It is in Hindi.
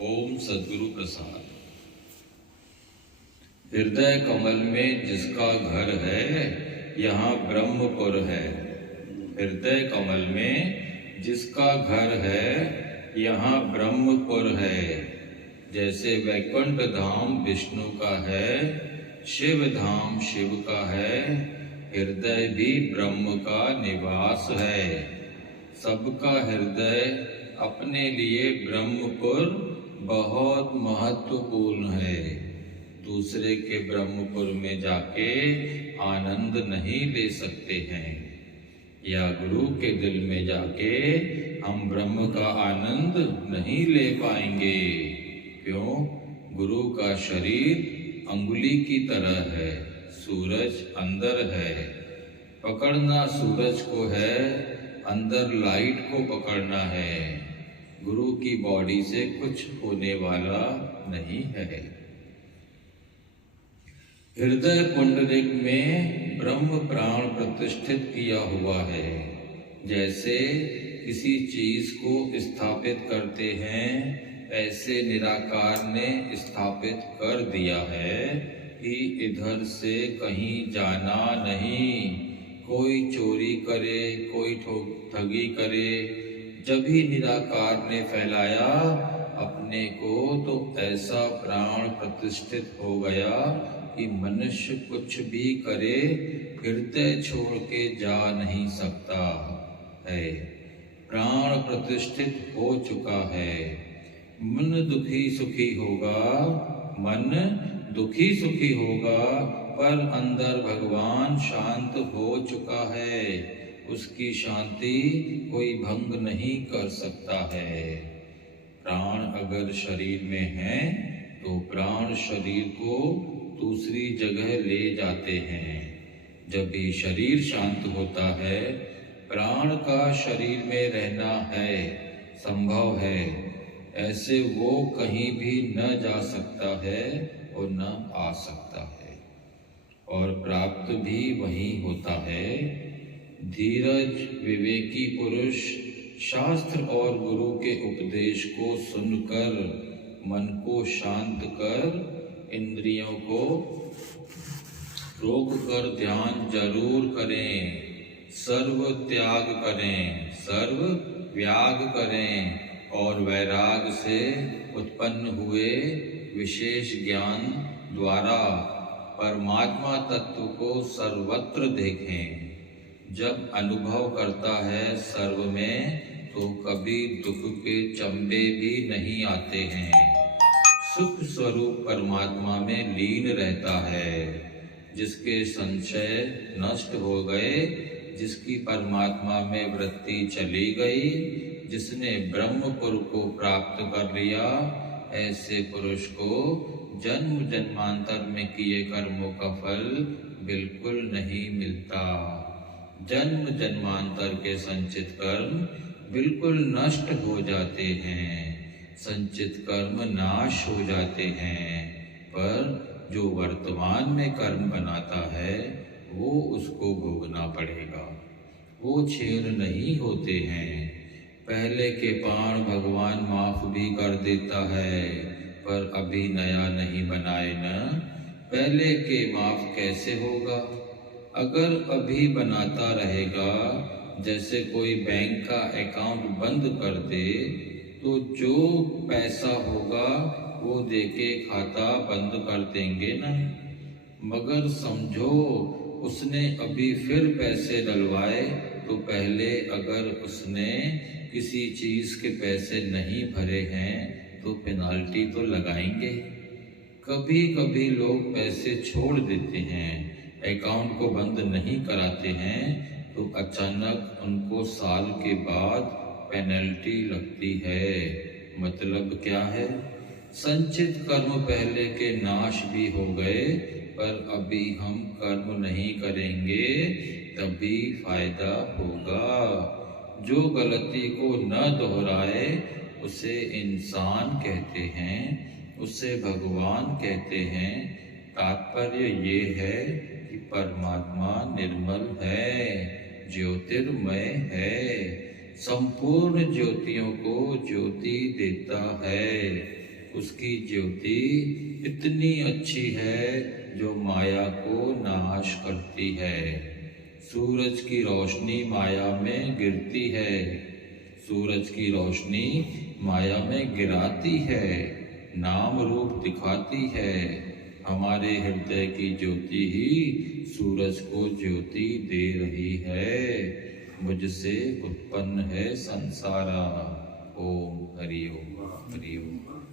ओम सद्गुरु प्रसाद। हृदय कमल में जिसका घर है, यहाँ ब्रह्मपुर है। हृदय कमल में जिसका घर है, यहाँ ब्रह्मपुर है। जैसे वैकुंठ धाम विष्णु का है, शिव धाम शिव का है, हृदय भी ब्रह्म का निवास है। सबका हृदय अपने लिए ब्रह्मपुर बहुत महत्वपूर्ण है। दूसरे के ब्रह्मपुर में जाके आनंद नहीं ले सकते हैं, या गुरु के दिल में जाके हम ब्रह्म का आनंद नहीं ले पाएंगे। क्यों? गुरु का शरीर अंगुली की तरह है, सूरज अंदर है। पकड़ना सूरज को है, अंदर लाइट को पकड़ना है। गुरु की बॉडी से कुछ होने वाला नहीं है। हृदय पुंडरीक में ब्रह्म प्राण प्रतिष्ठित किया हुआ है। जैसे किसी चीज को स्थापित करते हैं, ऐसे निराकार ने स्थापित कर दिया है कि इधर से कहीं जाना नहीं। कोई चोरी करे, कोई ठगी करे, जब ही निराकार ने फैलाया अपने को, तो ऐसा प्राण प्रतिष्ठित हो गया कि मनुष्य कुछ भी करे, हृदय छोड़ के जा नहीं सकता है। प्राण प्रतिष्ठित हो चुका है। मन दुखी सुखी होगा, मन दुखी सुखी होगा, पर अंदर भगवान शांत हो चुका है। उसकी शांति कोई भंग नहीं कर सकता है। प्राण अगर शरीर में है तो प्राण शरीर को दूसरी जगह ले जाते हैं। जब भी शरीर शांत होता है, प्राण का शरीर में रहना है, संभव है। ऐसे वो कहीं भी न जा सकता है और न आ सकता है, और प्राप्त भी वही होता है। धीरज विवेकी पुरुष शास्त्र और गुरु के उपदेश को सुनकर मन को शांत कर इंद्रियों को रोक कर ध्यान जरूर करें। सर्व त्याग करें, सर्व व्याग करें, और वैराग से उत्पन्न हुए विशेष ज्ञान द्वारा परमात्मा तत्व को सर्वत्र देखें। जब अनुभव करता है सर्व में, तो कभी दुख के चंबे भी नहीं आते हैं। सुख स्वरूप परमात्मा में लीन रहता है। जिसके संशय नष्ट हो गए, जिसकी परमात्मा में वृत्ति चली गई, जिसने ब्रह्मपुर को प्राप्त कर लिया, ऐसे पुरुष को जन्म जन्मांतर में किए कर्मों का फल बिल्कुल नहीं मिलता। जन्म जन्मांतर के संचित कर्म बिल्कुल नष्ट हो जाते हैं। संचित कर्म नाश हो जाते हैं, पर जो वर्तमान में कर्म बनाता है, वो उसको भोगना पड़ेगा। वो क्षीण नहीं होते हैं। पहले के पाण भगवान माफ भी कर देता है, पर अभी नया नहीं बनाए न। पहले के माफ कैसे होगा? अगर अभी बनाता रहेगा, जैसे कोई बैंक का अकाउंट बंद कर दे, तो जो पैसा होगा वो देके खाता बंद कर देंगे ना। मगर समझो उसने अभी फिर पैसे डलवाए, तो पहले अगर उसने किसी चीज के पैसे नहीं भरे हैं, तो पेनाल्टी तो लगाएंगे। कभी कभी लोग पैसे छोड़ देते हैं, अकाउंट को बंद नहीं कराते हैं, तो अचानक उनको साल के बाद पेनल्टी लगती है। मतलब क्या है? संचित कर्म पहले के नाश भी हो गए, पर अभी हम कर्म नहीं करेंगे, तभी फायदा होगा। जो गलती को न दोहराए, उसे इंसान कहते हैं, उसे भगवान कहते हैं। तात्पर्य ये है कि परमात्मा निर्मल है, ज्योतिर्मय है, संपूर्ण ज्योतियों को ज्योति देता है। उसकी ज्योति इतनी अच्छी है जो माया को नाश करती है। सूरज की रोशनी माया में गिरती है, सूरज की रोशनी माया में गिराती है, नाम रूप दिखाती है। हमारे हृदय की ज्योति ही सूरज को ज्योति दे रही है। मुझसे उत्पन्न है संसारा। ओम हरि ओम हरि ओम।